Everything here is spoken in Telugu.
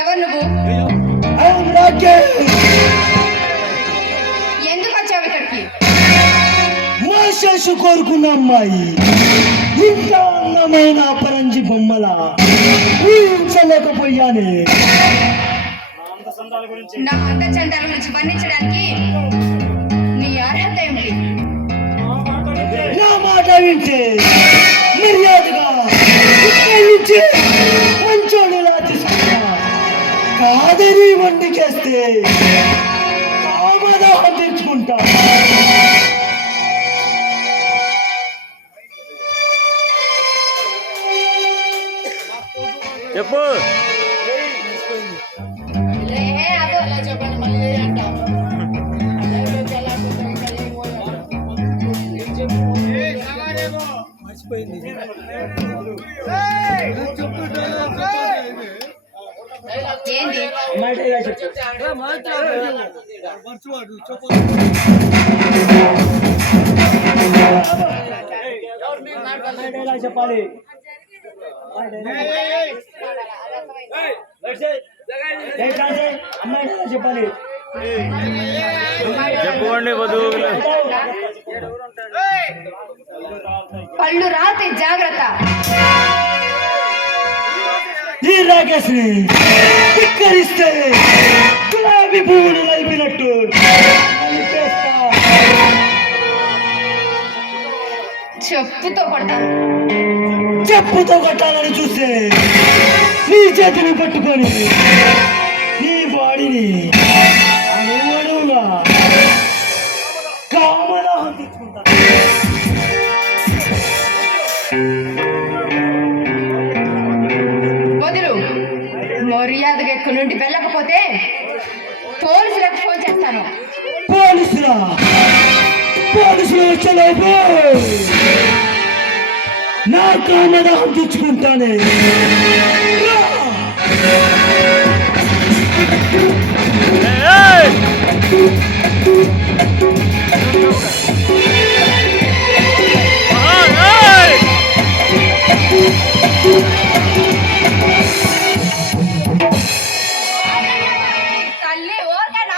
ఎవరు నువ్వు? ఎందుకు వచ్చావు ఇక్కడికి? మా శేషు కోరుకున్న అమ్మాయి ఇంత అందమైన అపరంజి బొమ్మల ఊహించలేకపోయానే. నా అందచందాల గురించి వర్ణించడానికి నీ అర్హత ఏమిటి? నా మాట వింటే మర్యాదగా ఇక్కడి నుంచి మంచోడులా తీసుకున్నా, కాదని వండికేస్తే కామదాహం తెచ్చుకుంటా. చెప్పు. చెప్పాలి. అమ్మాయి చెప్పాలి. చెప్పుకోండి వధువులు. పళ్ళు రాతే జాగ్రత్త. ఈ రాకేష్ ని ధిక్కరిస్తే గులాబీ పువ్వులు నలిపినట్టు చెప్పుతో కొడతాను. చెప్పుతో కొట్టాలని చూస్తే నీ చేతిని పట్టుకొని నీ బాడీని అణువణువుగా కామదాహం తెచ్చుకుంటా. వదులు. మర్యాదగా ఎక్కడి నుండి వెళ్ళకపోతే పోలీసులకు ఫోన్ చేస్తాను. పోలీసులు వచ్చేలోపు నా కామదాహం తెచ్చుకుంటానే. Hey!